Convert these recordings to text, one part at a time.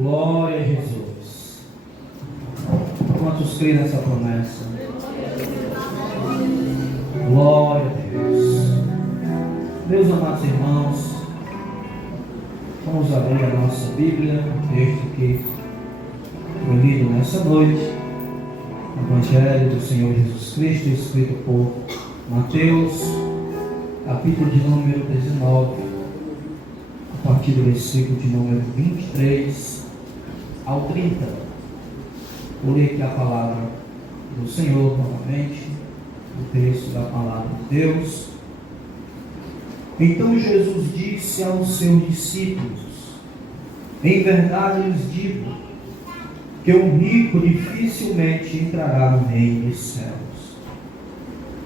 Glória a Jesus. Quantos creem nessa promessa? Glória a Deus. Meus amados irmãos, vamos abrir a nossa Bíblia, o texto que foi lido nessa noite, o Evangelho do Senhor Jesus Cristo, escrito por Mateus, capítulo de número 19, a partir do versículo de número 23 ao 30. Vou ler aqui a palavra do Senhor novamente, o texto da palavra de Deus. Então Jesus disse aos seus discípulos: em verdade lhes digo, que um rico dificilmente entrará no reino dos céus.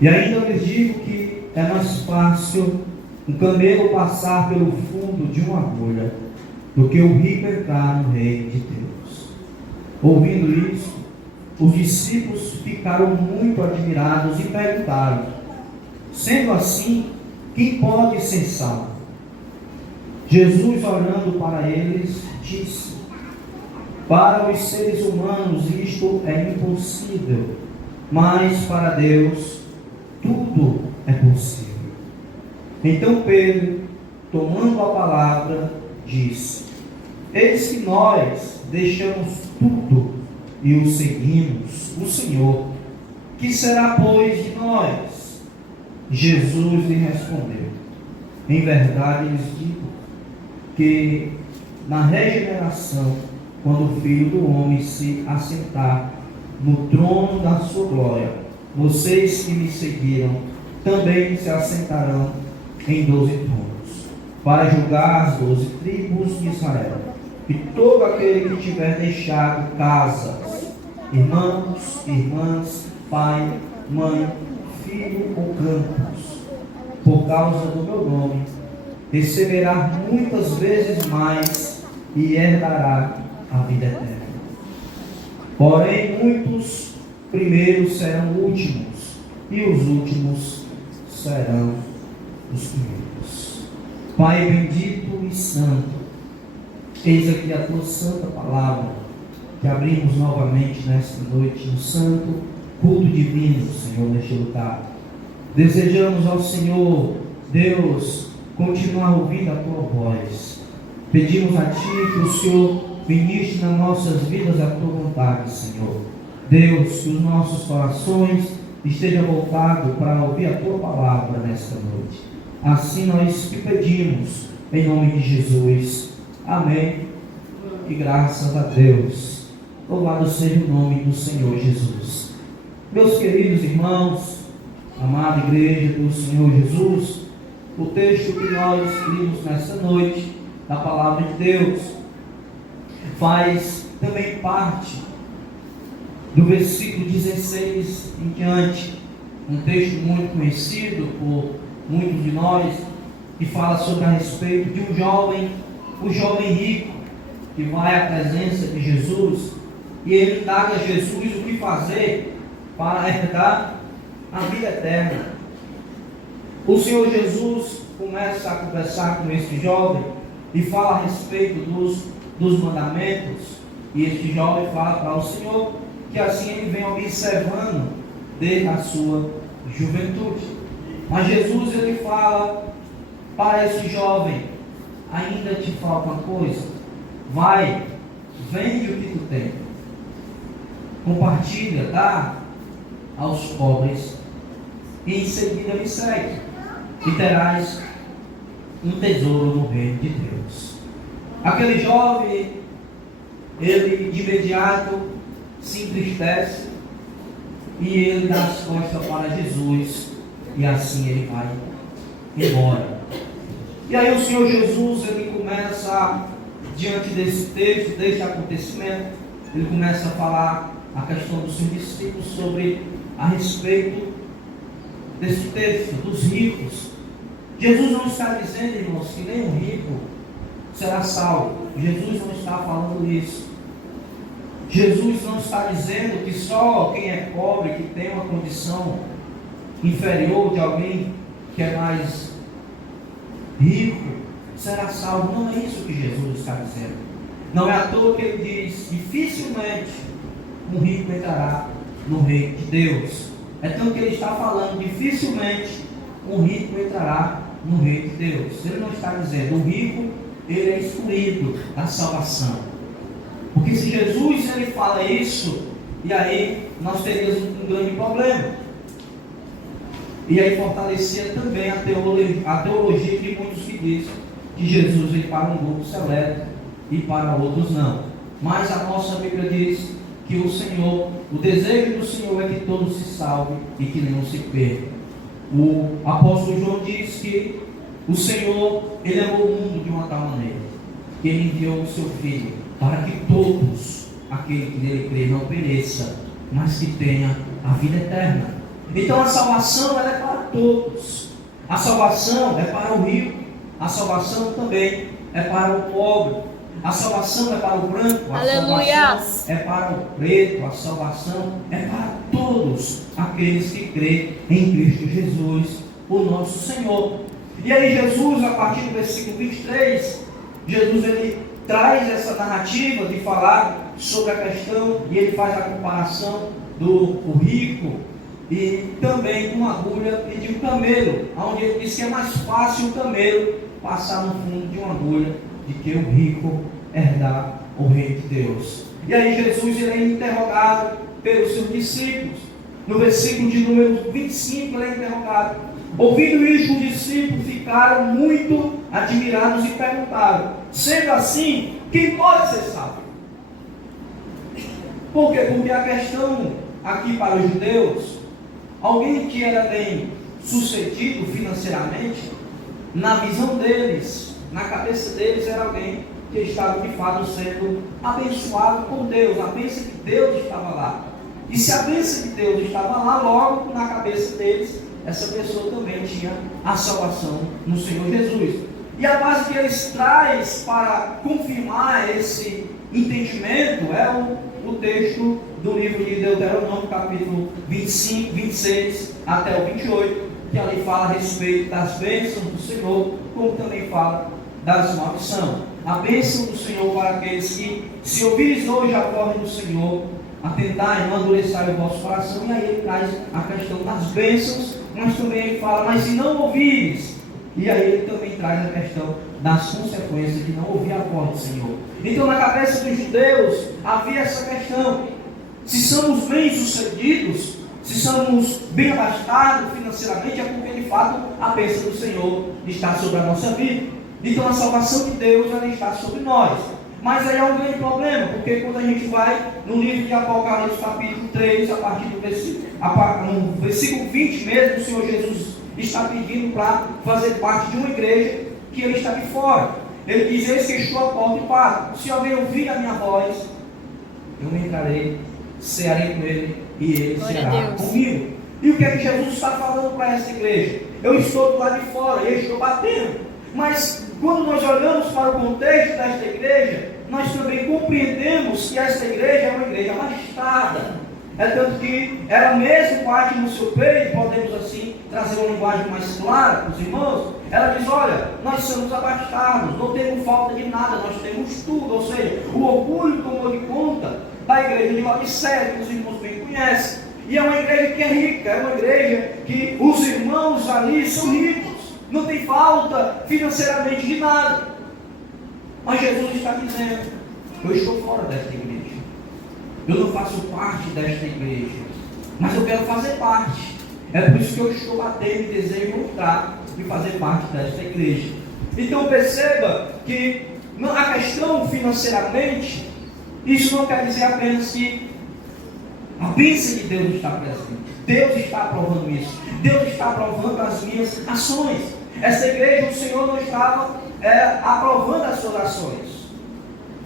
E ainda lhes digo que é mais fácil um camelo passar pelo fundo de uma agulha do que o rico entrar no reino de Deus. Ouvindo isso, os discípulos ficaram muito admirados e perguntaram: sendo assim, quem pode ser salvo? Jesus, olhando para eles, disse: para os seres humanos isto é impossível, mas para Deus tudo é possível. Então Pedro, tomando a palavra, disse: eis que nós deixamos tudo e o seguimos, o Senhor. Que será, pois, de nós? Jesus lhe respondeu: em verdade lhes digo que na regeneração, quando o Filho do Homem se assentar no trono da sua glória, vocês que me seguiram também se assentarão em 12 tronos, para julgar as 12 tribos de Israel. E todo aquele que tiver deixado casas, irmãos, irmãs, pai, mãe, filho ou campos, por causa do meu nome, receberá muitas vezes mais e herdará a vida eterna. Porém, muitos primeiros serão últimos, e os últimos serão os primeiros. Pai bendito e santo, eis aqui a tua santa palavra, que abrimos novamente nesta noite no santo culto divino, Senhor, neste lugar. Desejamos ao Senhor, Deus, continuar ouvindo a tua voz. Pedimos a ti que o Senhor ministre nas nossas vidas a tua vontade, Senhor. Deus, que os nossos corações estejam voltados para ouvir a tua palavra nesta noite. Assim nós te pedimos, em nome de Jesus. Amém. E graças a Deus. Louvado seja o nome do Senhor Jesus. Meus queridos irmãos, amada igreja do Senhor Jesus, o texto que nós lemos nesta noite, da palavra de Deus, faz também parte do versículo 16 em diante, um texto muito conhecido por muitos de nós, que fala sobre a respeito de um jovem, o jovem rico, que vai à presença de Jesus, e ele indaga a Jesus o que fazer para herdar a vida eterna. O Senhor Jesus começa a conversar com este jovem e fala a respeito dos mandamentos, e este jovem fala para o Senhor que assim ele vem observando desde a sua juventude. Mas Jesus, ele fala para este jovem: ainda te falta uma coisa, vai, vende o que tu tem, compartilha, dá aos pobres, e em seguida me segue, e terás um tesouro no reino de Deus. Aquele jovem, ele de imediato se entristece e ele dá as costas para Jesus, e assim ele vai embora. E aí o Senhor Jesus, ele começa, diante desse texto, desse acontecimento, ele começa a falar a questão dos seus discípulos sobre a respeito desse texto, dos ricos. Jesus não está dizendo, irmãos, que nenhum rico será salvo. Jesus não está falando isso. Jesus não está dizendo que só quem é pobre, que tem uma condição inferior de alguém que é mais rico, será salvo. Não é isso que Jesus está dizendo. Não é à toa que ele diz: dificilmente um rico entrará no reino de Deus. É tanto que ele está falando: dificilmente um rico entrará no reino de Deus. Ele não está dizendo: o rico, ele é excluído da salvação. Porque se Jesus ele fala isso, e aí nós teríamos um grande problema. E aí fortalecia também a teologia de muitos que dizem que Jesus veio para um grupo seleto e para outros não. Mas a nossa Bíblia diz que o Senhor, o desejo do Senhor é que todos se salvem e que nenhum se perca. O apóstolo João diz que o Senhor, ele amou o mundo de uma tal maneira que ele enviou o seu Filho para que todos, aquele que nele crê, não pereça, mas que tenha a vida eterna. Então a salvação ela é para todos. A salvação é para o rico. A salvação também é para o pobre. A salvação é para o branco. A salvação é para o preto. A salvação é para todos aqueles que crêem em Cristo Jesus, o nosso Senhor. E aí Jesus, a partir do versículo 23, Jesus ele traz essa narrativa de falar sobre a questão, e ele faz a comparação do rico e também com uma agulha e de um camelo, onde ele diz que é mais fácil o camelo passar no fundo de uma agulha do que o rico herdar o reino de Deus. E aí Jesus ele é interrogado pelos seus discípulos. No versículo de número 25 ele é interrogado. Ouvindo isso, os discípulos ficaram muito admirados e perguntaram: sendo assim, quem pode ser sábio? Por quê? Porque a questão aqui para os judeus, alguém que era bem sucedido financeiramente, na visão deles, na cabeça deles, era alguém que estava de fato sendo abençoado por Deus. A bênção de Deus estava lá. E se a bênção de Deus estava lá, logo na cabeça deles, essa pessoa também tinha a salvação no Senhor Jesus. E a base que eles trazem para confirmar esse entendimento é o texto do livro de Deuteronômio, capítulo 25, 26 até o 28, que ali fala a respeito das bênçãos do Senhor, como também fala das maldições. A bênção do Senhor para aqueles que, se ouvires hoje a voz do Senhor, atentai, não endureçai o vosso coração. E aí ele traz a questão das bênçãos, mas também ele fala: mas se não ouvires, e aí ele também traz a questão das consequências de não ouvir a voz do Senhor. Então na cabeça dos judeus havia essa questão: se somos bem-sucedidos, se somos bem abastados financeiramente, é porque de fato a bênção do Senhor está sobre a nossa vida. Então a salvação de Deus ela está sobre nós. Mas aí há um grande problema, porque quando a gente vai no livro de Apocalipse, capítulo 3, a partir do no versículo 20 mesmo, o Senhor Jesus está pedindo para fazer parte de uma igreja que ele está de fora. Ele diz: eis que estou à porta e bato. Se alguém ouvir a minha voz, eu entrarei, cearei com ele e ele será comigo. E o que é que Jesus está falando para essa igreja? Eu estou do lado de fora, eu estou batendo. Mas quando nós olhamos para o contexto desta igreja, nós também compreendemos que esta igreja é uma igreja abastada. É tanto que ela mesmo parte no seu peito, podemos assim trazer uma linguagem mais clara para os irmãos. Ela diz: olha, nós somos abastados, não temos falta de nada, nós temos tudo. Ou seja, o orgulho tomou de conta da igreja de Laodiceia, que os irmãos bem conhecem. E é uma igreja que é rica, é uma igreja que os irmãos ali são ricos, não tem falta financeiramente de nada. Mas Jesus está dizendo: eu estou fora desta igreja. Eu não faço parte desta igreja, mas eu quero fazer parte. É por isso que eu estou batendo e desejo voltar e fazer parte desta igreja. Então perceba que a questão financeiramente, isso não quer dizer apenas que a bênção de Deus está presente. Deus está aprovando isso. Deus está aprovando as minhas ações. Essa igreja, o Senhor não estava aprovando as suas ações.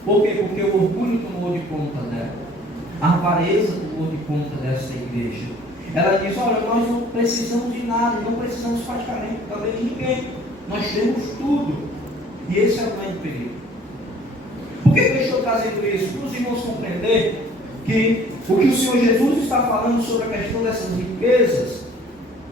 Por quê? Porque o orgulho tomou de conta dela. A avareza tomou de conta dessa igreja. Ela diz: olha, nós não precisamos de nada, não precisamos praticamente também de ninguém. Nós temos tudo. E esse é o grande perigo. Por que eu estou trazendo isso? Para os irmãos compreenderem que o que o Senhor Jesus está falando sobre a questão dessas riquezas,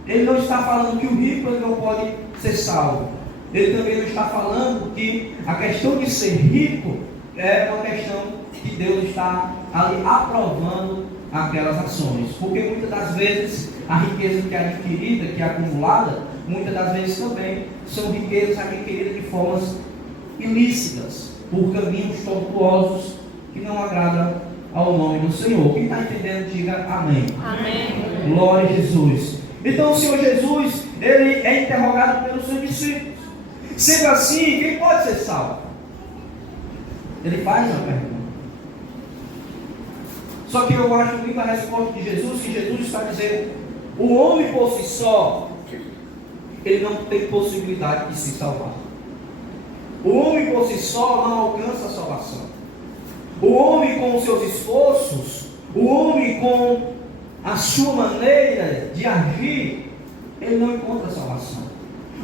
Ele não está falando que o rico ele não pode ser salvo. Ele também não está falando que a questão de ser rico é uma questão que Deus está ali aprovando aquelas ações, porque muitas das vezes a riqueza que é adquirida, que é acumulada, muitas das vezes também são riquezas adquiridas de formas ilícitas, por caminhos tortuosos que não agradam ao nome do Senhor. Quem está entendendo, diga amém. Amém. Glória a Jesus. Então o Senhor Jesus, ele é interrogado pelos seus discípulos. Sendo assim, quem pode ser salvo? Ele faz uma pergunta. Só que eu acho linda a resposta de Jesus, que Jesus está dizendo: o homem por si só, ele não tem possibilidade de se salvar. O homem por si só não alcança a salvação. O homem com os seus esforços, o homem com a sua maneira de agir, ele não encontra salvação.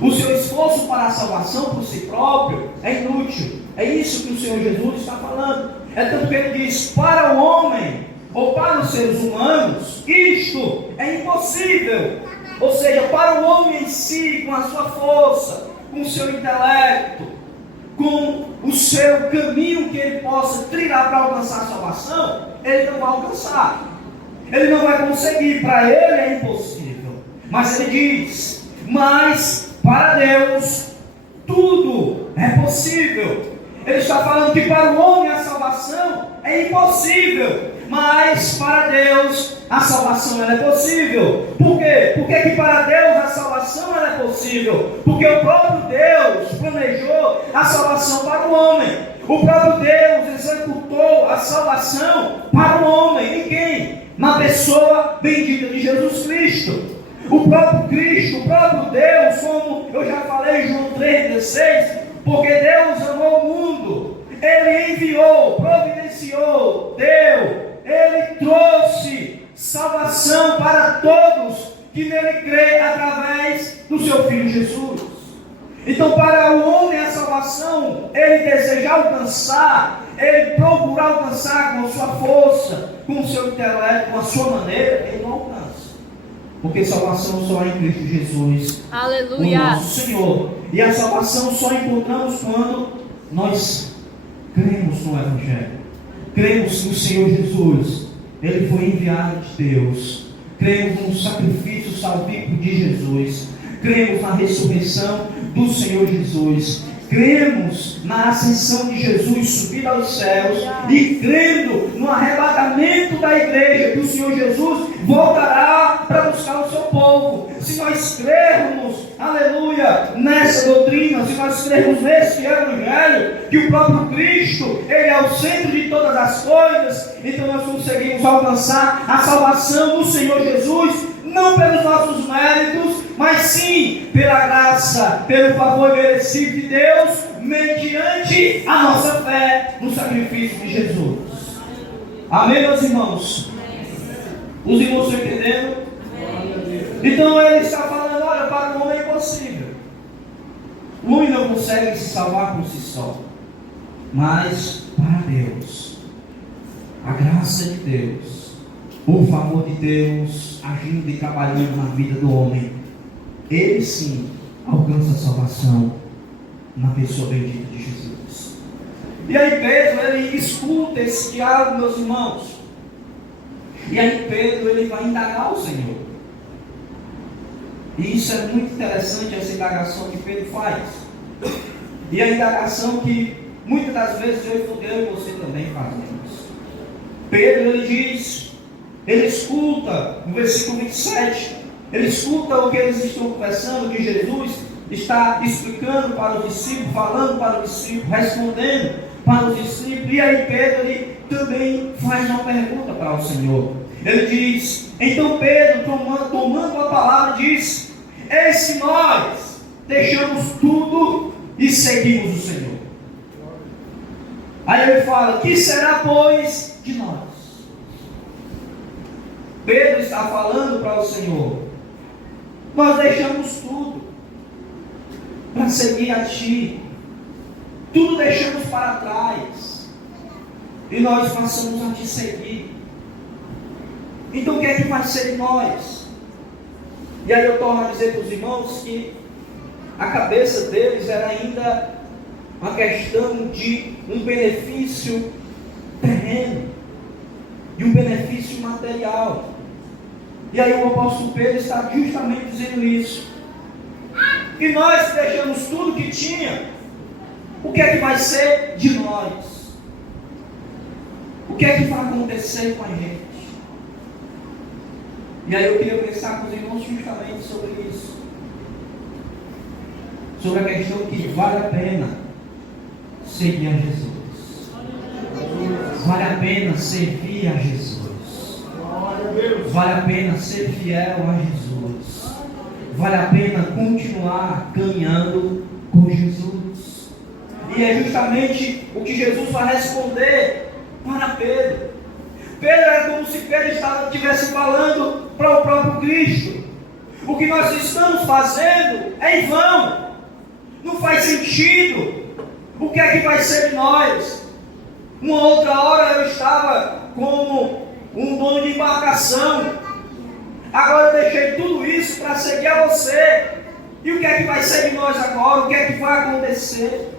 O seu esforço para a salvação por si próprio é inútil. É isso que o Senhor Jesus está falando. É tanto que ele diz: para o homem, ou para os seres humanos, isto é impossível. Ou seja, para o homem em si, com a sua força, com o seu intelecto, com o seu caminho que ele possa trilhar para alcançar a salvação, ele não vai alcançar. Ele não vai conseguir, para ele é impossível. Mas ele diz: mas para Deus tudo é possível. Ele está falando que para o homem a salvação é impossível, mas para Deus a salvação ela é possível. Por quê? Porque que para Deus a salvação ela é possível? Porque o próprio Deus planejou a salvação para o homem. O próprio Deus executou a salvação para o homem. Em quem? Na pessoa bendita de Jesus Cristo. O próprio Cristo, o próprio Deus, como eu já falei em João 3,16, porque Deus amou o mundo, Ele enviou, providenciou, deu, Ele trouxe salvação para todos que nele crê através do seu Filho Jesus. Então, para o homem a salvação, ele deseja alcançar, ele procura alcançar com a sua força, com o seu intelecto, com a sua maneira, ele não alcança. Porque salvação só há em Cristo Jesus, Aleluia, o nosso Senhor. E a salvação só encontramos quando nós cremos no Evangelho. Cremos no Senhor Jesus. Ele foi enviado de Deus. Cremos no sacrifício salvífico de Jesus. Cremos na ressurreição do Senhor Jesus. Cremos na ascensão de Jesus subir aos céus. E crendo no arrebatamento da igreja, que o Senhor Jesus voltará para buscar o seu povo. Se nós crermos, aleluia, nessa doutrina, se nós crermos nesse Evangelho, que o próprio Cristo, Ele é o centro de todas as coisas, então nós conseguimos alcançar a salvação do Senhor Jesus, não pelos nossos méritos, mas sim pela graça, pelo favor merecido de Deus, mediante a nossa fé no sacrifício de Jesus. Amém, meus irmãos? Os irmãos estão entendendo? Então ele está falando: olha, para o homem é impossível. O homem não consegue se salvar por si só, mas para Deus, a graça de Deus, o favor de Deus agindo e trabalhando na vida do homem, ele sim alcança a salvação na pessoa bendita de Jesus. E aí Pedro, ele escuta esse diálogo, meus irmãos. E aí Pedro, ele vai indagar o Senhor. E isso é muito interessante, essa indagação que Pedro faz. E a indagação que muitas das vezes eu e você também fazemos. Pedro, ele diz, ele escuta, no versículo 27, ele escuta o que eles estão conversando, que Jesus está explicando para os discípulos, falando para os discípulos, respondendo para os discípulos. E aí Pedro, ele também faz uma pergunta para o Senhor. Ele diz: então Pedro, tomando a palavra, diz: eis que nós deixamos tudo e seguimos o Senhor. Aí ele fala: que será, pois, de nós? Pedro está falando para o Senhor: nós deixamos tudo para seguir a Ti. Tudo deixamos para trás e nós passamos a Te seguir. Então o que é que vai ser de nós? E aí eu torno a dizer para os irmãos que a cabeça deles era ainda uma questão de um benefício terreno, de um benefício material. E aí o apóstolo Pedro está justamente dizendo isso. E nós deixamos tudo que tinha, o que é que vai ser de nós? O que é que vai acontecer com a gente? E aí eu queria pensar com os irmãos justamente sobre isso. Sobre a questão que vale a pena seguir a Jesus. Vale a pena servir a Jesus. Vale a pena ser fiel a Jesus. Vale a pena continuar caminhando com Jesus. E é justamente o que Jesus vai responder para Pedro. Pedro era como se Pedro estivesse falando para o próprio Cristo. O que nós estamos fazendo é em vão. Não faz sentido. O que é que vai ser de nós? Uma outra hora eu estava como um dono de embarcação. Agora eu deixei tudo isso para seguir a você. E o que é que vai ser de nós agora? O que é que vai acontecer?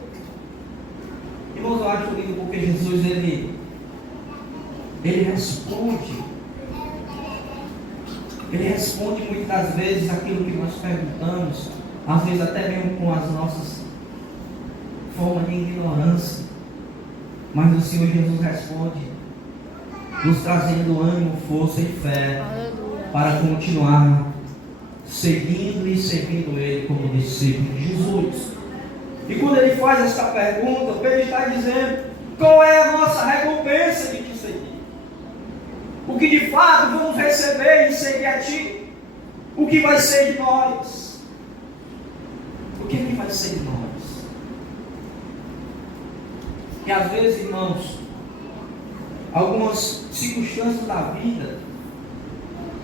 Irmãos, eu acho lindo porque Jesus, ele responde. Ele responde muitas das vezes aquilo que nós perguntamos, às vezes até mesmo com as nossas formas de ignorância. Mas o Senhor Jesus responde, nos trazendo ânimo, força e fé para continuar seguindo e servindo Ele como discípulo de Jesus. E quando Ele faz essa pergunta, Pedro está dizendo, qual é a nossa recompensa de te seguir? O que de fato vamos receber em seguir a Ti? O que vai ser de nós? O que é que vai ser de nós? E às vezes, irmãos, algumas circunstâncias da vida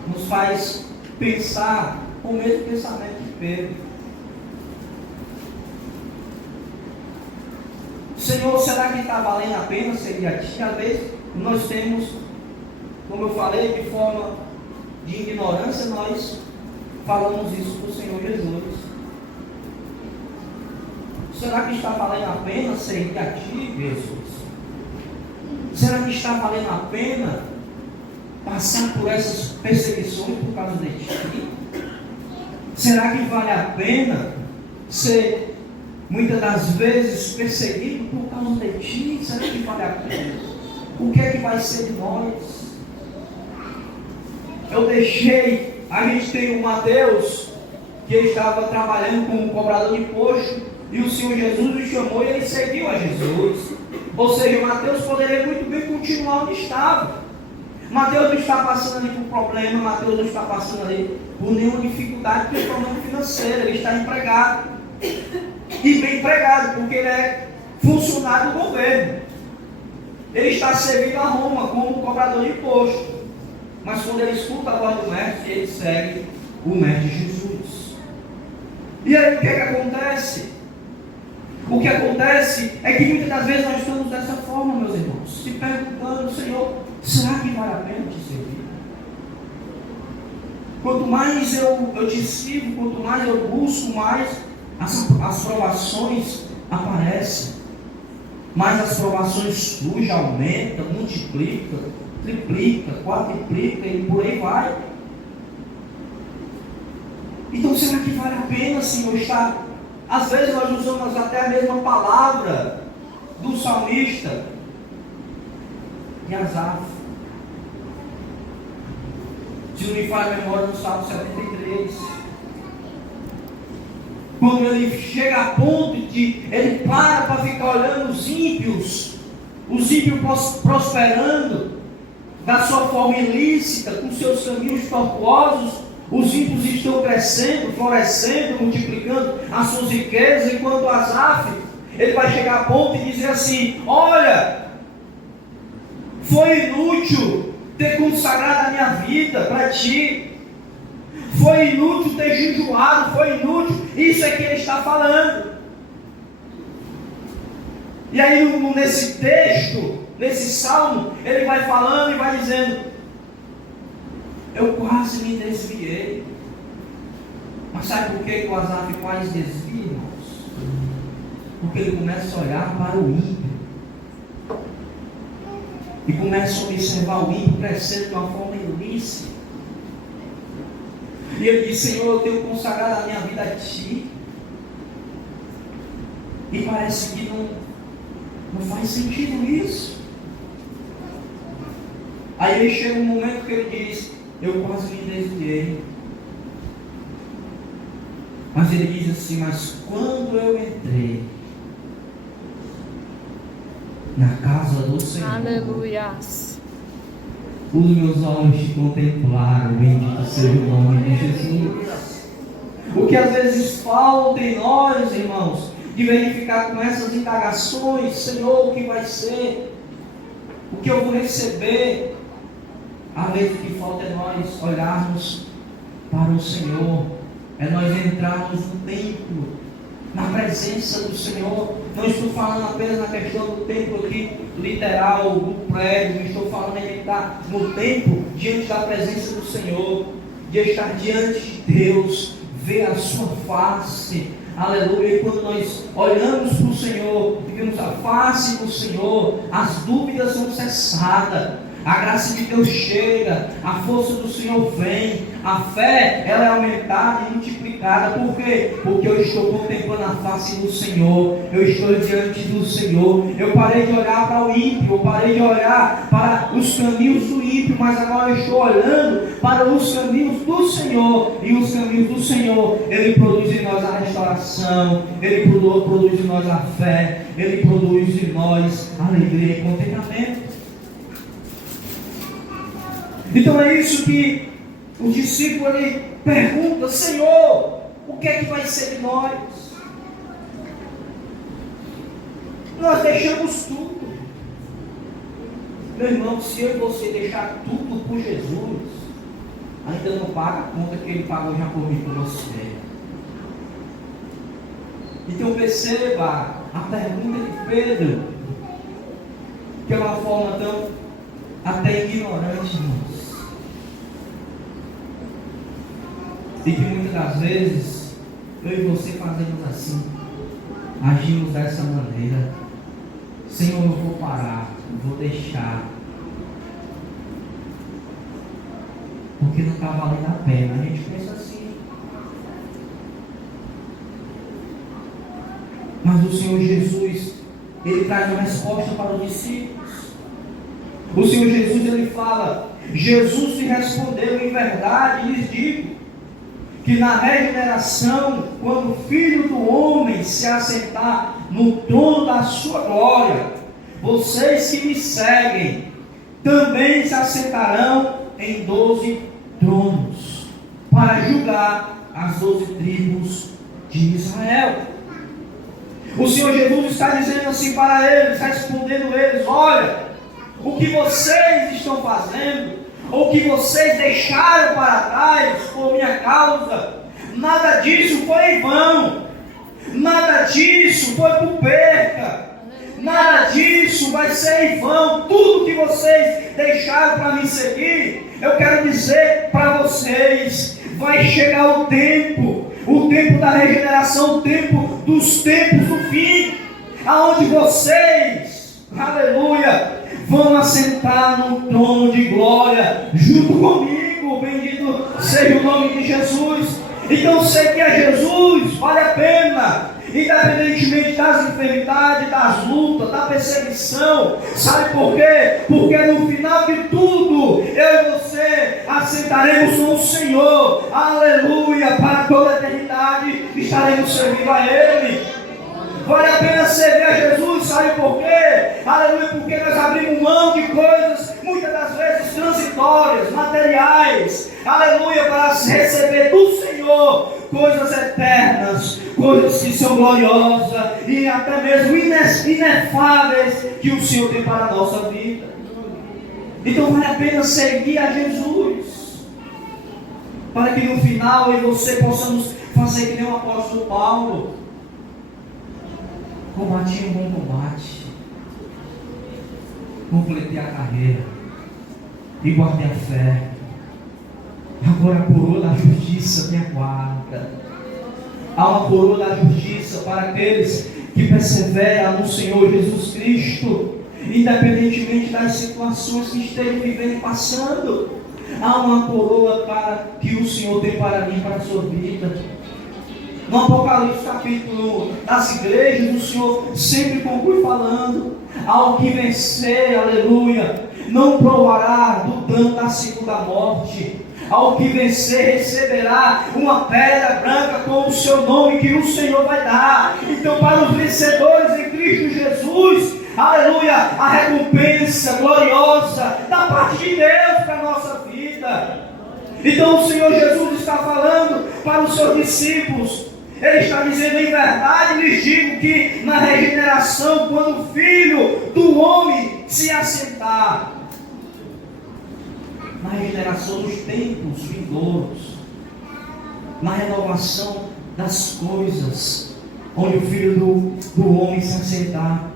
nos faz pensar o mesmo pensamento de Pedro. Senhor, será que está valendo a pena seguir a Ti? Às vezes nós temos, como eu falei, de forma de ignorância, nós falamos isso para o Senhor Jesus. Será que está valendo a pena seguir a Ti, Jesus? Será que está valendo a pena passar por essas perseguições por causa de Ti? Será que vale a pena ser, muitas das vezes, perseguido por causa de Ti? Será que vale a pena? O que é que vai ser de nós? Eu deixei, a gente tem o Mateus, que estava trabalhando como cobrador de imposto, e o Senhor Jesus o chamou e ele seguiu a Jesus. Ou seja, Mateus poderia muito bem continuar onde estava. Mateus não está passando ali por problema, Mateus não está passando ali por nenhuma dificuldade, por problema financeiro, ele está empregado. E bem empregado, porque ele é funcionário do governo. Ele está servindo a Roma como cobrador de imposto. Mas quando ele escuta a voz do mestre, ele segue o mestre Jesus. E aí o que é que acontece? O que acontece é que muitas das vezes nós estamos dessa forma, meus irmãos, se perguntando, Senhor, será que vale a pena te servir? Quanto mais eu te sirvo, quanto mais eu busco, mais as provações aparecem. Mais as provações surgem, aumentam, multiplicam, triplica, quadriplica e por aí vai. Então será que vale a pena, Senhor, estar? Às vezes nós usamos até a mesma palavra do salmista de Asaf. Se não me falha a memória, no Salmo 73. Quando ele chega a ponto de ele para ficar olhando os ímpios prosperando da sua forma ilícita, com seus caminhos tortuosos. Os ímpios estão crescendo, florescendo, multiplicando as suas riquezas, enquanto Asaf, ele vai chegar a ponto e dizer assim: olha, foi inútil ter consagrado a minha vida para Ti, foi inútil ter jejuado, foi inútil. Isso é que ele está falando. E aí nesse texto, nesse salmo, ele vai falando e vai dizendo: eu quase me desviei. Mas sabe por que o Asaf quase desvia, irmãos? Porque ele começa a olhar para o ímpio. E começa a observar o ímpio crescendo de uma forma ilícita. E ele diz: Senhor, eu tenho consagrado a minha vida a Ti. E parece que não faz sentido isso. Aí ele chega um momento que ele diz: eu quase me desviei. Mas ele diz assim: mas quando eu entrei na casa do Senhor, aleluia, os meus olhos te contemplaram, bendito seja o nome de Jesus. O que às vezes falta em nós, irmãos, de verificar com essas indagações: Senhor, o que vai ser? O que eu vou receber? Às vezes o que falta é nós olharmos para o Senhor, é nós entrarmos no templo, na presença do Senhor. Não estou falando apenas na questão do templo aqui, literal, do prédio. Estou falando em estar no templo, diante da presença do Senhor, de estar diante de Deus, ver a sua face, aleluia. E quando nós olhamos para o Senhor, e vemos a face do Senhor, as dúvidas são cessadas, a graça de Deus chega, a força do Senhor vem, a fé ela é aumentada e multiplicada. Por quê? Porque eu estou contemplando a face do Senhor, eu estou diante do Senhor. Eu parei de olhar para o ímpio, eu parei de olhar para os caminhos do ímpio, mas agora eu estou olhando para os caminhos do Senhor. E os caminhos do Senhor, Ele produz em nós a restauração, Ele produz em nós a fé, Ele produz em nós a alegria e contentamento. Então é isso que o discípulo ele pergunta: Senhor, o que é que vai ser de nós? Nós deixamos tudo. Meu irmão, se eu e você deixar tudo por Jesus, ainda não paga a conta que Ele pagou já por mim, por você. Então perceba a pergunta de Pedro, que é uma forma tão até ignorante, irmãos. E que muitas das vezes eu e você fazemos assim, agimos dessa maneira: Senhor, eu vou parar, eu vou deixar, porque não está valendo a pena. A gente pensa assim. Mas o Senhor Jesus, Ele traz uma resposta para os discípulos. O Senhor Jesus, Ele fala: Jesus lhe respondeu: em verdade lhes digo, que na regeneração, quando o Filho do Homem se assentar no trono da sua glória, vocês que me seguem também se assentarão em 12 tronos, para julgar as 12 tribos de Israel. O Senhor Jesus está dizendo assim para eles, respondendo eles: olha, o que vocês estão fazendo, ou que vocês deixaram para trás por minha causa, nada disso foi em vão, nada disso foi por perca, nada disso vai ser em vão. Tudo que vocês deixaram para me seguir, eu quero dizer para vocês: vai chegar o tempo da regeneração, o tempo dos tempos do fim, aonde vocês, aleluia, vão assentar no trono de glória junto comigo. Bendito seja o nome de Jesus. Então seguir a Jesus vale a pena, independentemente das enfermidades, das lutas, da perseguição. Sabe por quê? Porque no final de tudo, eu e você assentaremos com o Senhor, aleluia, para toda a eternidade estaremos servindo a Ele. Vale a pena servir a Jesus, sabe por quê? Aleluia, porque nós abrimos mão de coisas, muitas das vezes transitórias, materiais, aleluia, para receber do Senhor coisas eternas, coisas que são gloriosas e até mesmo inefáveis que o Senhor tem para a nossa vida. Então vale a pena seguir a Jesus, para que no final eu e você possamos fazer que nem o apóstolo Paulo: combati um bom combate, completei a carreira e guardei a fé. Agora a coroa da justiça me aguarda. Há uma coroa da justiça para aqueles que persevera no Senhor Jesus Cristo, independentemente das situações que estejam vivendo e passando. Há uma coroa que o Senhor tem para mim, para a sua vida. No Apocalipse capítulo das igrejas, o Senhor sempre conclui falando: ao que vencer, aleluia, não provará do dano da segunda morte. Ao que vencer, receberá uma pedra branca com o seu nome que o Senhor vai dar. Então, para os vencedores em Cristo Jesus, aleluia, a recompensa gloriosa da parte de Deus para a nossa vida. Então o Senhor Jesus está falando para os seus discípulos. Ele está dizendo: em verdade lhes digo que na regeneração, quando o Filho do Homem se assentar, na regeneração dos tempos vindouros, na renovação das coisas, onde o Filho do Homem se assentar,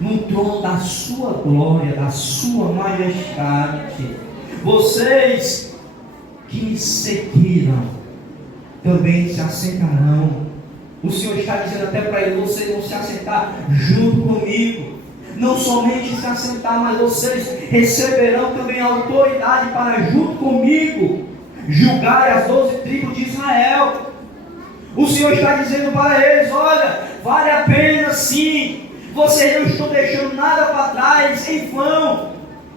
no trono da sua glória, da sua majestade, vocês que me seguiram também se assentarão. O Senhor está dizendo até para ele: vocês vão se assentar junto comigo. Não somente se assentar, mas vocês receberão também autoridade para junto comigo julgar as 12 tribos de Israel. O Senhor está dizendo para eles: olha, vale a pena sim. Vocês não estão deixando nada para trás em vão.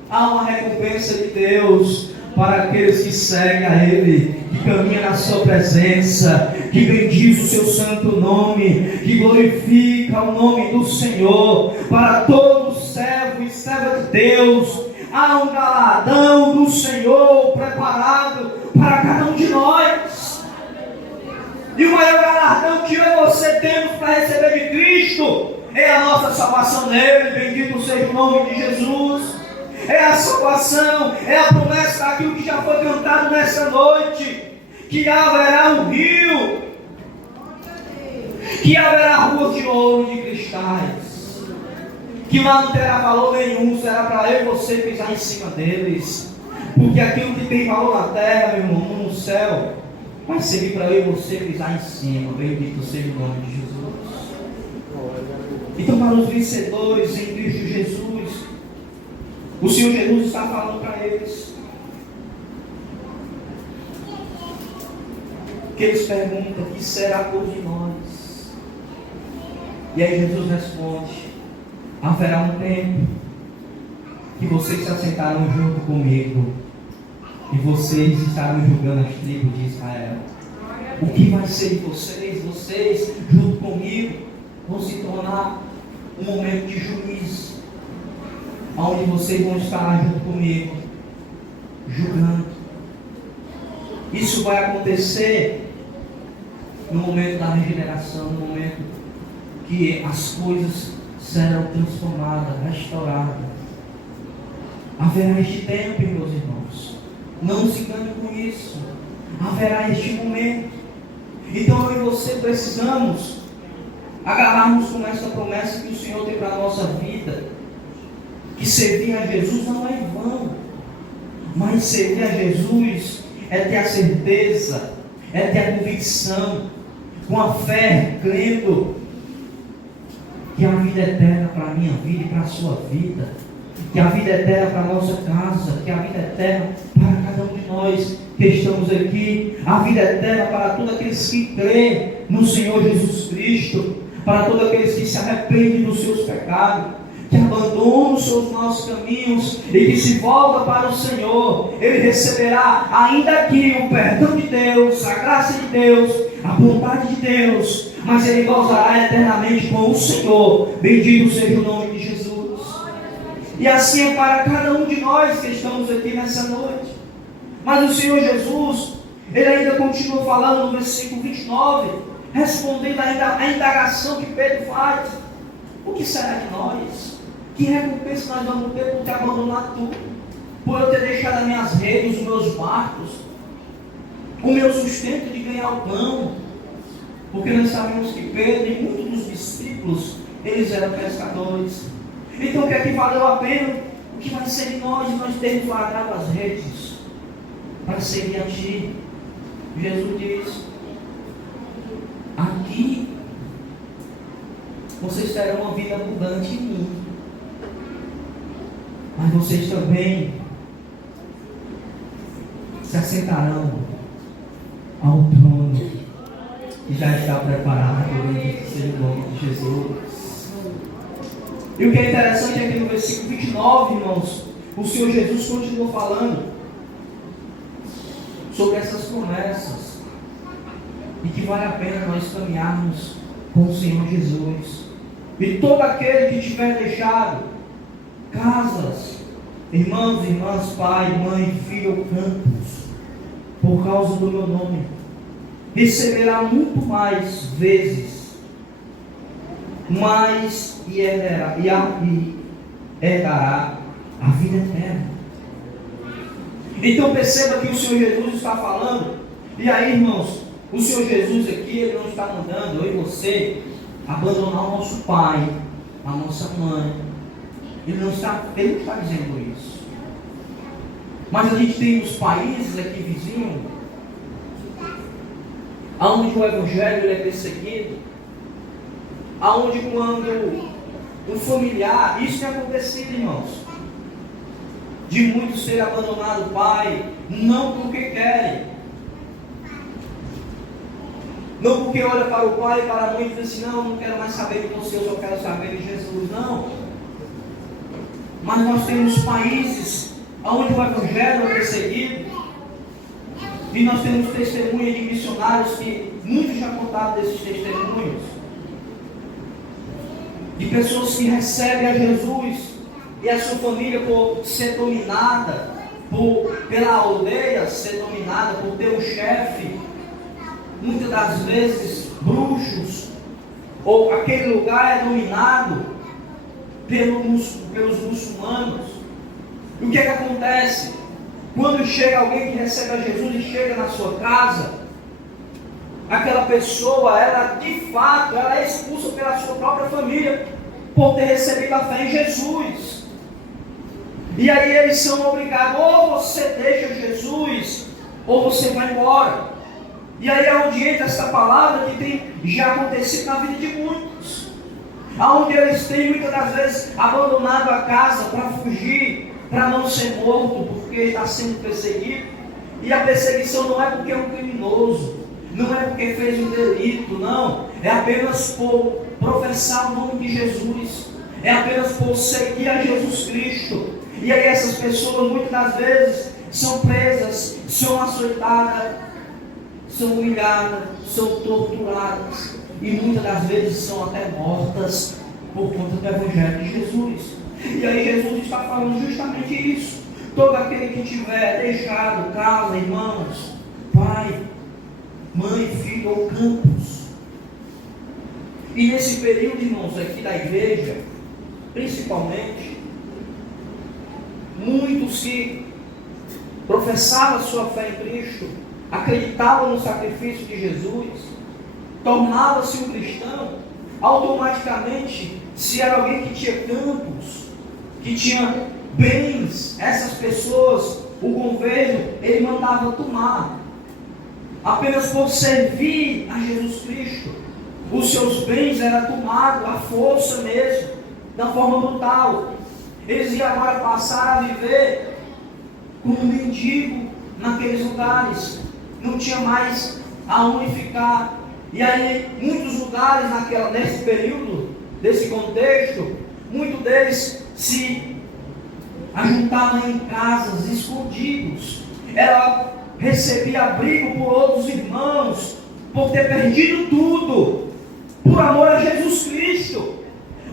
Há uma recompensa de Deus para aqueles que seguem a Ele, que caminham na sua presença, que bendiz o seu santo nome, que glorifica o nome do Senhor. Para todo servo e serva de Deus, há um galardão do Senhor preparado para cada um de nós. E o maior galardão que eu e você temos para receber de Cristo é a nossa salvação nele. Bendito seja o nome de Jesus. É a salvação, é a promessa daquilo que já foi cantado nessa noite, que haverá um rio, que haverá ruas de ouro e de cristais, que lá não terá valor nenhum, será para eu e você pisar em cima deles, porque aquilo que tem valor na terra, meu irmão, no céu, vai servir para eu e você pisar em cima. Bendito seja o nome de Jesus. Então, para os vencedores em Cristo Jesus, o Senhor Jesus está falando para eles, que eles perguntam: o que será por de nós? E aí Jesus responde: haverá um tempo que vocês se assentaram junto comigo e vocês estarão julgando as tribos de Israel. O que vai ser de vocês? Vocês junto comigo vão se tornar um momento de juízo, onde vocês vão estar junto comigo, julgando. Isso vai acontecer no momento da regeneração, no momento que as coisas serão transformadas, restauradas. Haverá este tempo, meus irmãos. Não se engane com isso. Haverá este momento. Então eu e você precisamos agarrarmos com essa promessa que o Senhor tem para a nossa vida. Que servir a Jesus não é em vão, mas servir a Jesus é ter a certeza, é ter a convicção, com a fé, crendo que a vida é eterna para a minha vida e para a sua vida, que a vida é eterna para a nossa casa, que a vida é eterna para cada um de nós que estamos aqui, a vida é eterna para todos aqueles que creem no Senhor Jesus Cristo, para todos aqueles que se arrependem dos seus pecados, que abandona os seus maus caminhos e que se volta para o Senhor. Ele receberá ainda aqui o perdão de Deus, a graça de Deus, a bondade de Deus, mas ele gozará eternamente com o Senhor. Bendito seja o nome de Jesus. E assim é para cada um de nós que estamos aqui nessa noite. Mas o Senhor Jesus, ele ainda continua falando no versículo 29, respondendo ainda a indagação que Pedro faz: o que será de nós? Que recompensa nós vamos ter por ter abandonado tudo, por eu ter deixado as minhas redes, os meus barcos, o meu sustento de ganhar o pão? Porque nós sabemos que Pedro e muitos dos discípulos, eles eram pescadores. Então o que é que valeu a pena? O que vai ser de nós termos largado as redes para seguir a Ti? Jesus diz: aqui vocês terão uma vida abundante em mim. Mas vocês também se assentarão ao trono que já está preparado em nome de Jesus. E o que é interessante é que no versículo 29, irmãos, o Senhor Jesus continuou falando sobre essas promessas e que vale a pena nós caminharmos com o Senhor Jesus. E todo aquele que tiver deixado casas, irmãos, irmãs, pai, mãe, filho ou campos, por causa do meu nome, receberá muito mais vezes, mais e herdará a vida eterna. Então perceba que o Senhor Jesus está falando, e aí, irmãos, o Senhor Jesus aqui, Ele não está mandando eu e você abandonar o nosso pai, a nossa mãe. Ele não está dizendo isso. Mas a gente tem os países aqui vizinhos, onde o Evangelho é perseguido, aonde quando um familiar, isso tem acontecido, irmãos, de muitos terem abandonado o pai, não porque querem, não porque olha para o pai e para a mãe e diz assim, não quero mais saber de você, eu só quero saber de Jesus, não. Mas nós temos países onde o Evangelho é perseguido, e nós temos testemunhas de missionários que muitos já contaram desses testemunhos, de pessoas que recebem a Jesus e a sua família por ser dominada pela aldeia, ser dominada por ter um chefe, muitas das vezes bruxos, ou aquele lugar é dominado pelos muçulmanos. E o que é que acontece? Quando chega alguém que recebe a Jesus e chega na sua casa, aquela pessoa, ela de fato, ela é expulsa pela sua própria família, por ter recebido a fé em Jesus. E aí eles são obrigados, ou você deixa Jesus, ou você vai embora. E aí é onde entra essa palavra que tem já acontecido na vida de muitos, onde eles têm muitas das vezes abandonado a casa para fugir, para não ser morto, porque está sendo perseguido. E a perseguição não é porque é um criminoso, não é porque fez um delito, não. É apenas por professar o nome de Jesus, é apenas por seguir a Jesus Cristo. E aí essas pessoas muitas das vezes são presas, são açoitadas, são humilhadas, são torturadas, e muitas das vezes são até mortas por conta do Evangelho de Jesus. E aí Jesus está falando justamente isso. Todo aquele que tiver deixado casa, irmãos, pai, mãe, filho ou campos. E nesse período, irmãos, aqui da igreja, principalmente, muitos que professavam a sua fé em Cristo, acreditavam no sacrifício de Jesus, tornava-se um cristão, automaticamente, se era alguém que tinha campos, que tinha bens, essas pessoas, o governo, ele mandava tomar, apenas por servir a Jesus Cristo. Os seus bens eram tomados à força mesmo, da forma brutal. Eles iam agora passar a viver como mendigo naqueles lugares, não tinha mais aonde ficar. E aí, muitos lugares nesse período, desse contexto, muitos deles se ajuntavam em casas, escondidos. Ela recebia abrigo por outros irmãos, por ter perdido tudo, por amor a Jesus Cristo.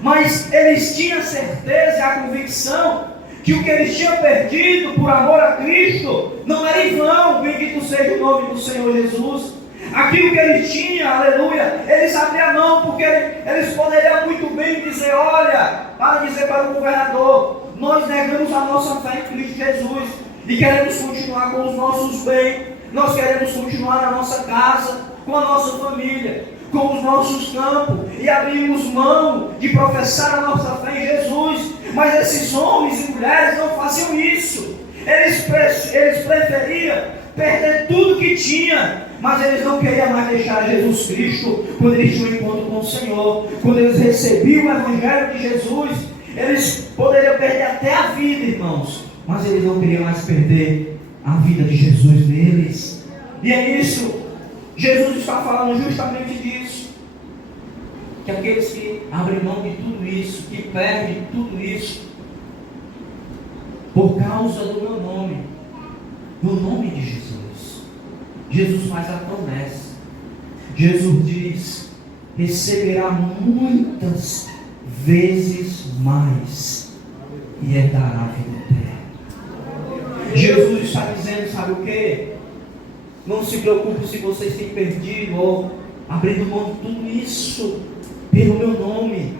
Mas eles tinham certeza e a convicção que o que eles tinham perdido por amor a Cristo não era em vão. Bendito seja o nome do Senhor Jesus. Aquilo que eles tinham, aleluia, eles abriam a mão, porque eles poderiam muito bem dizer, olha, para dizer para o governador, nós negamos a nossa fé em Cristo Jesus e queremos continuar com os nossos bens, nós queremos continuar na nossa casa, com a nossa família, com os nossos campos, e abrimos mão de professar a nossa fé em Jesus. Mas esses homens e mulheres não faziam isso. Eles preferiam perder tudo que tinha, Mas eles não queriam mais deixar Jesus Cristo quando eles tinham um encontro com o Senhor. Quando eles recebiam o Evangelho de Jesus, eles poderiam perder até a vida, irmãos. Mas eles não queriam mais perder a vida de Jesus neles. E é isso, Jesus está falando justamente disso. Que aqueles que abrem mão de tudo isso, que perdem tudo isso, por causa do meu nome, no nome de Jesus. Jesus faz a promessa. Jesus diz: receberá muitas vezes mais e herdará a vida eterna. Jesus está dizendo, sabe o que? Não se preocupe se vocês têm perdido ou abrindo mão de tudo isso pelo meu nome,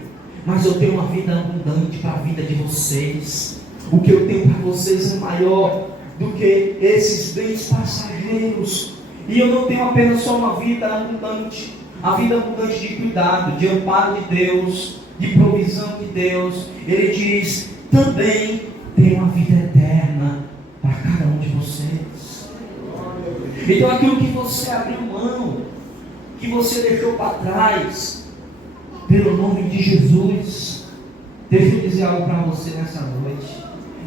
mas eu tenho uma vida abundante para a vida de vocês. O que eu tenho para vocês é maior do que esses bens passageiros. E eu não tenho apenas só uma vida abundante, a vida abundante de cuidado, de amparo de Deus, de provisão de Deus. Ele diz: também tenho uma vida eterna para cada um de vocês. Então aquilo que você abriu mão, que você deixou para trás, pelo nome de Jesus, deixa eu dizer algo para você nessa noite.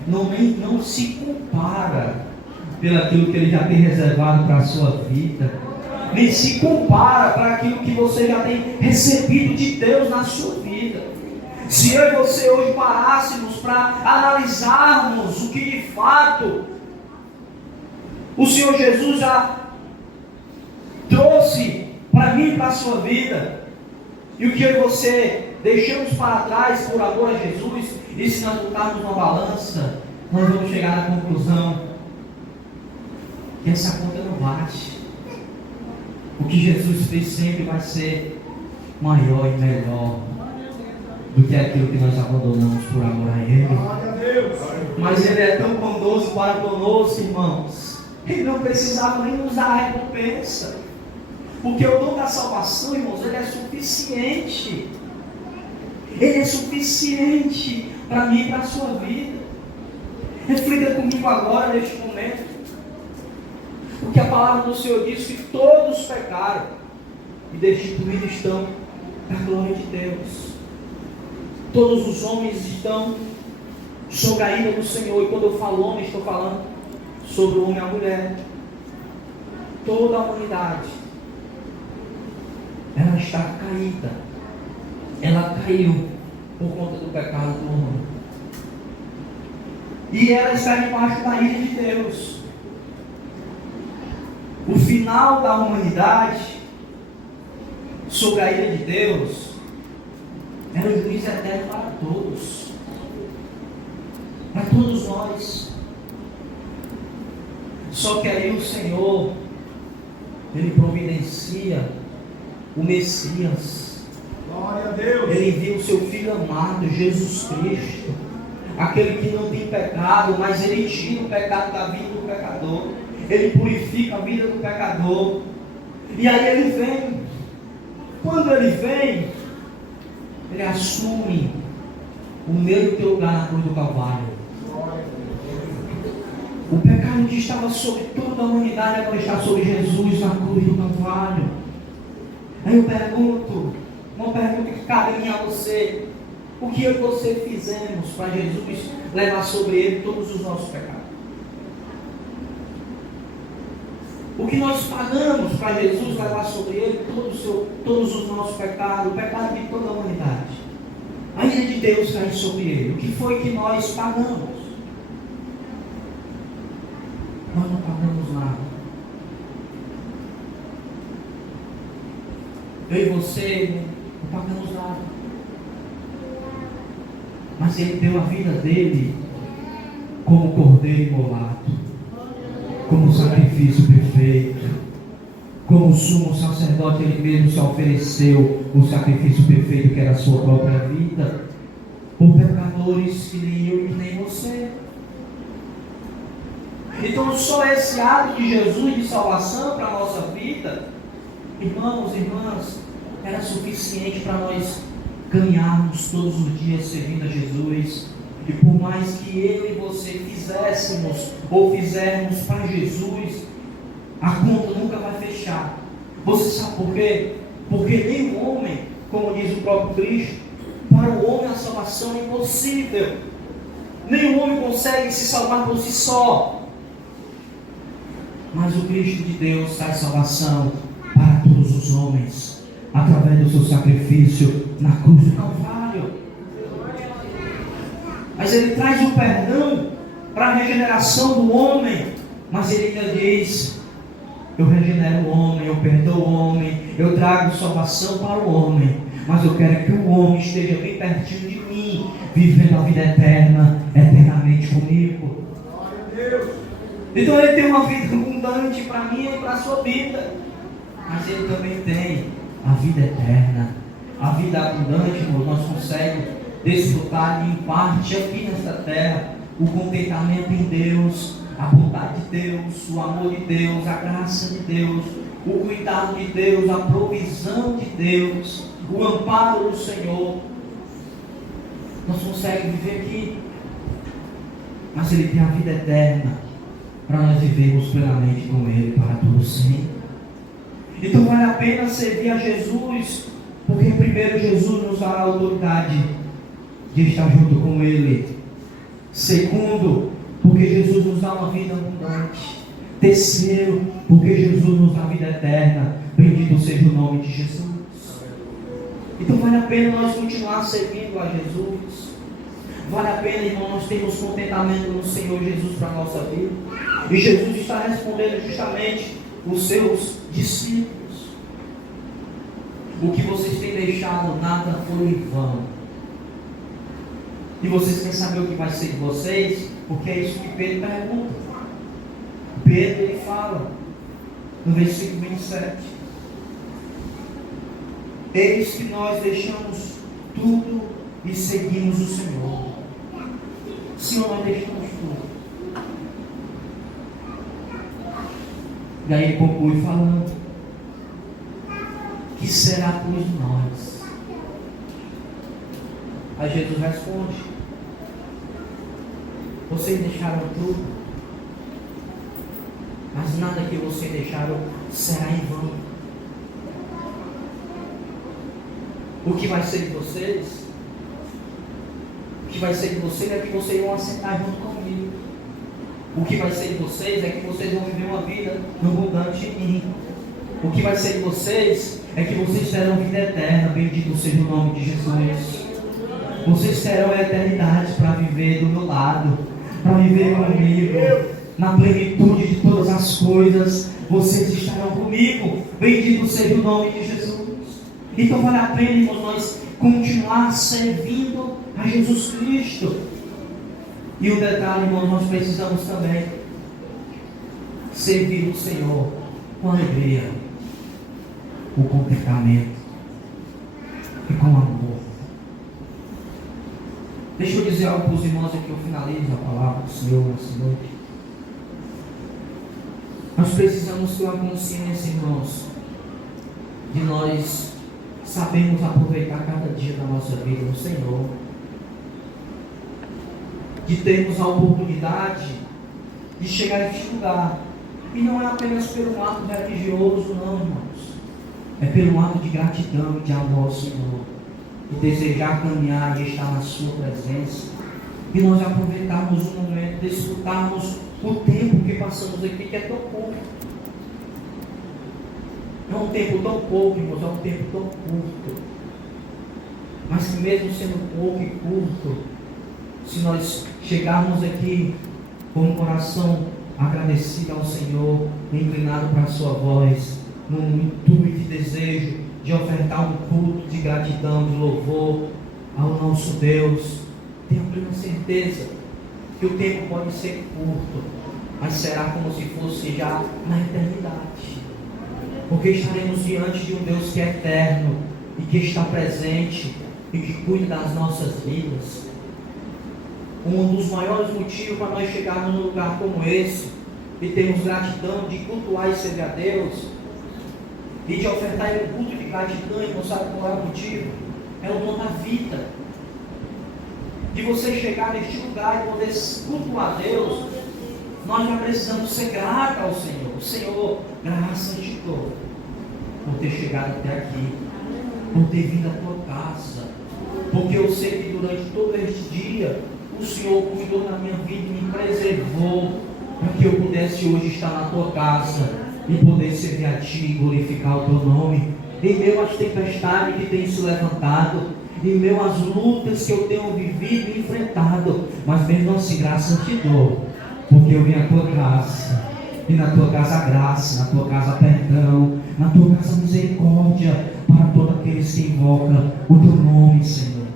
Não se compara pelo aquilo que Ele já tem reservado para a sua vida. Nem se compara para aquilo que você já tem recebido de Deus na sua vida. Se eu e você hoje parássemos para analisarmos o que de fato o Senhor Jesus já trouxe para mim e para a sua vida, e o que eu e você deixamos para trás por amor a Jesus, e se nós botarmos uma balança, nós vamos chegar na conclusão que essa conta não bate. O que Jesus fez sempre vai ser maior e melhor do que aquilo que nós abandonamos por amor a Ele. Mas Ele é tão bondoso para conosco, irmãos. Ele não precisava nem nos dar a recompensa, porque o dom da salvação, irmãos, ele é suficiente. Ele é suficiente para mim e para a sua vida. Reflita comigo agora, neste momento. Porque a palavra do Senhor diz que todos pecaram e destituídos estão da glória de Deus. Todos os homens estão sob a ira do Senhor. E quando eu falo homem, estou falando sobre o homem e a mulher. Toda a humanidade, ela está caída. Ela caiu por conta do pecado do homem. E ela está debaixo da ira de Deus. O final da humanidade sobre a ira de Deus era o juízo eterno para todos. Para todos nós. Só que aí o Senhor, Ele providencia o Messias. Glória a Deus. Ele envia o seu Filho amado, Jesus Cristo, aquele que não tem pecado, mas Ele tira o pecado da vida do pecador. Ele purifica a vida do pecador. E aí Ele vem. Quando Ele vem, Ele assume o meu e o teu lugar na cruz do Calvário. O pecado que estava sobre toda a humanidade agora está sobre Jesus na cruz do Calvário. Aí eu pergunto, uma pergunta que cabe a mim e a você: o que eu e você fizemos para Jesus levar sobre Ele todos os nossos pecados? O que nós pagamos para Jesus levar sobre Ele todos os nossos pecados, o pecado de toda a humanidade? A ira de Deus caiu sobre Ele. O que foi que nós pagamos? Nós não pagamos nada. Eu e você não pagamos nada. Mas Ele deu a vida dele como cordeiro imolado, como sacrifício perfeito, como sumo sacerdote. Ele mesmo se ofereceu o sacrifício perfeito, que era a sua própria vida, por pecadores que nem eu e nem você. Então só esse ato de Jesus de salvação para a nossa vida, irmãos e irmãs, era suficiente para nós ganharmos todos os dias servindo a Jesus. E por mais que eu e você fizéssemos ou fizermos para Jesus a conta nunca vai fechar. Você sabe por quê? Porque nenhum homem, como diz o próprio Cristo, para o homem a salvação é impossível. Nenhum homem consegue se salvar por si só. Mas o Cristo de Deus traz salvação para todos os homens, através do seu sacrifício na cruz do Calvário. Mas Ele traz o perdão para a regeneração do homem. Mas Ele ainda diz: eu regenero o homem, eu perdoo o homem, eu trago salvação para o homem. Mas eu quero que o homem esteja bem pertinho de mim, vivendo a vida eterna, eternamente comigo. Então Ele tem uma vida abundante para mim e para a sua vida. Mas Ele também tem a vida eterna. A vida abundante, irmão, nós conseguimos desfrutar em parte aqui nesta terra. O contentamento em Deus, a bondade de Deus, o amor de Deus, a graça de Deus, o cuidado de Deus, a provisão de Deus, o amparo do Senhor. Nós conseguimos viver aqui. Mas Ele tem a vida eterna para nós vivermos plenamente com Ele para todo sempre. Então vale a pena servir a Jesus, porque primeiro Jesus nos dá a autoridade de estar junto com Ele. Segundo, porque Jesus nos dá uma vida abundante. Terceiro, porque Jesus nos dá a vida eterna. Bendito seja o nome de Jesus. Então vale a pena nós continuar servindo a Jesus. Vale a pena, irmão, nós termos contentamento no Senhor Jesus para a nossa vida. E Jesus está respondendo justamente os seus discípulos: o que vocês têm deixado, nada foi em vão. E vocês querem saber o que vai ser de vocês? Porque é isso que Pedro pergunta. Pedro, ele fala no versículo 27: eis que nós deixamos tudo e seguimos o Senhor. Senhor, nós deixamos tudo. E aí ele conclui falando: que será por nós? Aí Jesus responde: vocês deixaram tudo, mas nada que vocês deixaram será em vão. O que vai ser de vocês? O que vai ser de vocês é que vocês vão assentar junto comigo. O que vai ser de vocês é que vocês vão viver uma vida abundante em mim. O que vai ser de vocês é que vocês terão vida eterna. Bendito seja o nome de Jesus. Vocês terão a eternidade para viver do meu lado, para viver comigo, na plenitude de todas as coisas. Vocês estarão comigo. Bendito seja o nome de Jesus. Então vale a pena, irmãos, nós continuar servindo a Jesus Cristo. E um detalhe, irmãos, nós precisamos também servir o Senhor com alegria, com contentamento e com amor. Deixa eu dizer algo para os irmãos aqui, eu finalizo a palavra do Senhor nessa noite. Nós precisamos ter uma consciência, irmãos, de nós sabemos aproveitar cada dia da nossa vida no Senhor, de termos a oportunidade de chegar a este lugar. E não é apenas pelo ato religioso, não, irmãos. É pelo ato de gratidão e de amor ao Senhor, de desejar caminhar e estar na sua presença, e nós aproveitarmos o momento, desfrutarmos o tempo que passamos aqui, que é tão pouco. Não é um tempo tão pouco, irmãos, é um tempo tão curto. Mas que mesmo sendo pouco e curto, se nós chegarmos aqui com um coração agradecido ao Senhor, inclinado para a sua voz, num intuito e desejo de ofertar um culto de gratidão, de louvor ao nosso Deus, tenho plena certeza que o tempo pode ser curto, mas será como se fosse já na eternidade. Porque estaremos diante de um Deus que é eterno e que está presente e que cuida das nossas vidas. Um dos maiores motivos para nós chegarmos num lugar como esse e termos gratidão de cultuar e servir a Deus e de ofertar um culto de gratidão, e não sabe qual é o motivo? É o dom da vida. De você chegar neste lugar e poder cultuar a Deus nós já precisamos ser gratos ao Senhor. Senhor, graças te dou por ter chegado até aqui, por ter vindo à tua casa, porque eu sei que durante todo este dia o Senhor cuidou da minha vida e me preservou, para que eu pudesse hoje estar na tua casa e poder servir a ti e glorificar o teu nome. Em meio às tempestades que têm se levantado, em meio às lutas que eu tenho vivido e enfrentado, mas mesmo assim, graças te dou, porque eu vim à tua casa, e na tua casa graça, na tua casa perdão, na tua casa misericórdia, para todos aqueles que invocam o teu nome, Senhor.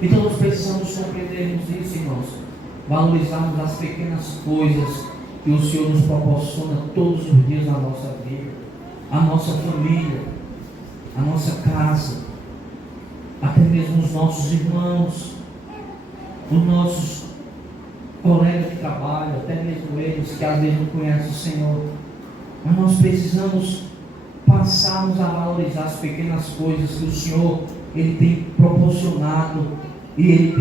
Então nós precisamos compreendermos isso, irmãos, valorizarmos as pequenas coisas que o Senhor nos proporciona todos os dias na nossa vida, a nossa família, a nossa casa, até mesmo os nossos irmãos, os nossos colegas de trabalho, até mesmo eles que às vezes não conhecem o Senhor. Mas nós precisamos passarmos a valorizar as pequenas coisas que o Senhor Ele tem proporcionado e Ele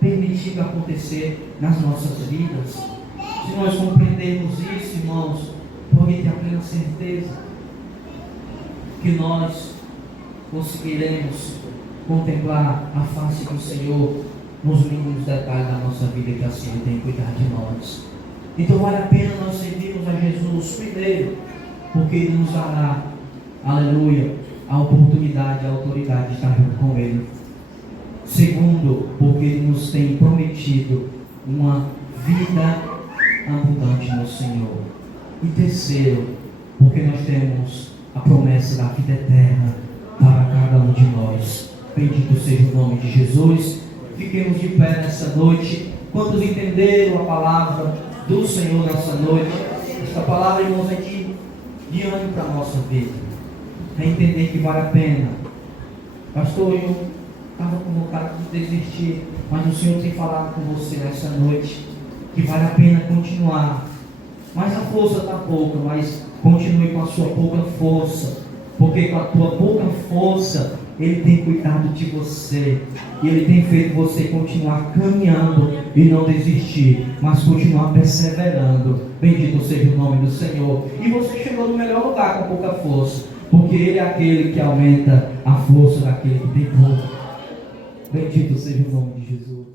tem permitido acontecer nas nossas vidas. Se nós compreendermos isso, irmãos, pode ter a plena certeza que nós conseguiremos contemplar a face do Senhor nos mínimos detalhes da nossa vida, que assim Ele tem cuidado de nós. Então vale a pena nós servirmos a Jesus primeiro, porque Ele nos dará, aleluia, a oportunidade, a autoridade de estar junto com Ele. Segundo, porque Ele nos tem prometido uma vida abundante no Senhor. E terceiro, porque nós temos a promessa da vida eterna para cada um de nós. Bendito seja o nome de Jesus. Fiquemos de pé nessa noite. Quantos entenderam a palavra do Senhor nessa noite? Esta palavra, irmãos, é de ânimo para a nossa vida. É entender que vale a pena. Pastor, eu estava com vontade de desistir, mas o Senhor tem falado com você nessa noite que vale a pena continuar. Mas a força está pouca, mas continue com a sua pouca força, porque com a tua pouca força Ele tem cuidado de você, e Ele tem feito você continuar caminhando e não desistir, mas continuar perseverando. Bendito seja o nome do Senhor. E você chegou no melhor lugar com pouca força, porque Ele é aquele que aumenta a força daquele que tem pouco. Bendito seja o nome de Jesus.